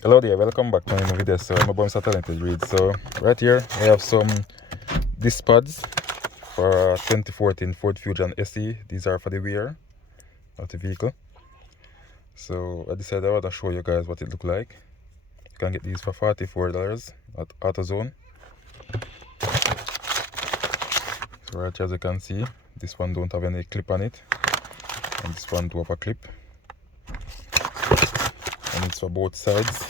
Hello there, welcome back to my new video. So I'm about Mr. Talented Read. So right here I have some disc pads for 2014 Ford Fusion SE. These are for the wear of the vehicle. So I decided I want to show you guys what it look like. You can get these for $44 at AutoZone. So right here, as you can see, this one don't have any clip on it, and this one do have a clip, and it's for both sides.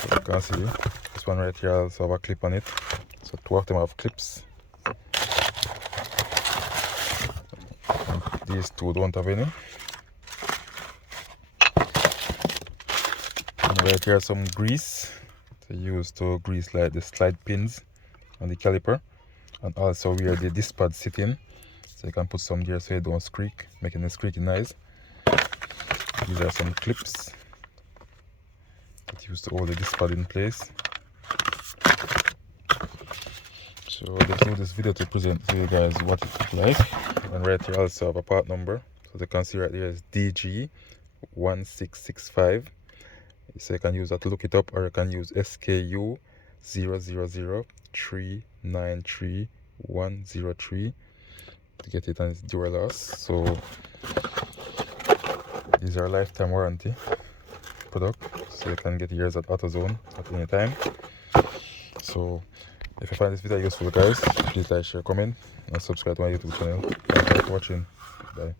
So you can see this one right here also have a clip on it, so two of them have clips, and these two don't have any. And right here some grease to use to grease like the slide pins on the caliper, and also where the disc pads sit in, so you can put some there so it don't squeak, making a squeaky noise. These are some clips that used to hold the disc pad in place. So let's do this video to present to you guys what it looks like. And right here also have a part number, so you can see right here is DG1665. So you can use that to look it up, or you can use SKU 0003933103 to get it, and it's Dewalt. So these are lifetime warranty product, so you can get yours at AutoZone at any time. So if you find this video useful, guys, please like, share, comment, and subscribe to my YouTube channel. Thank you for watching. Bye.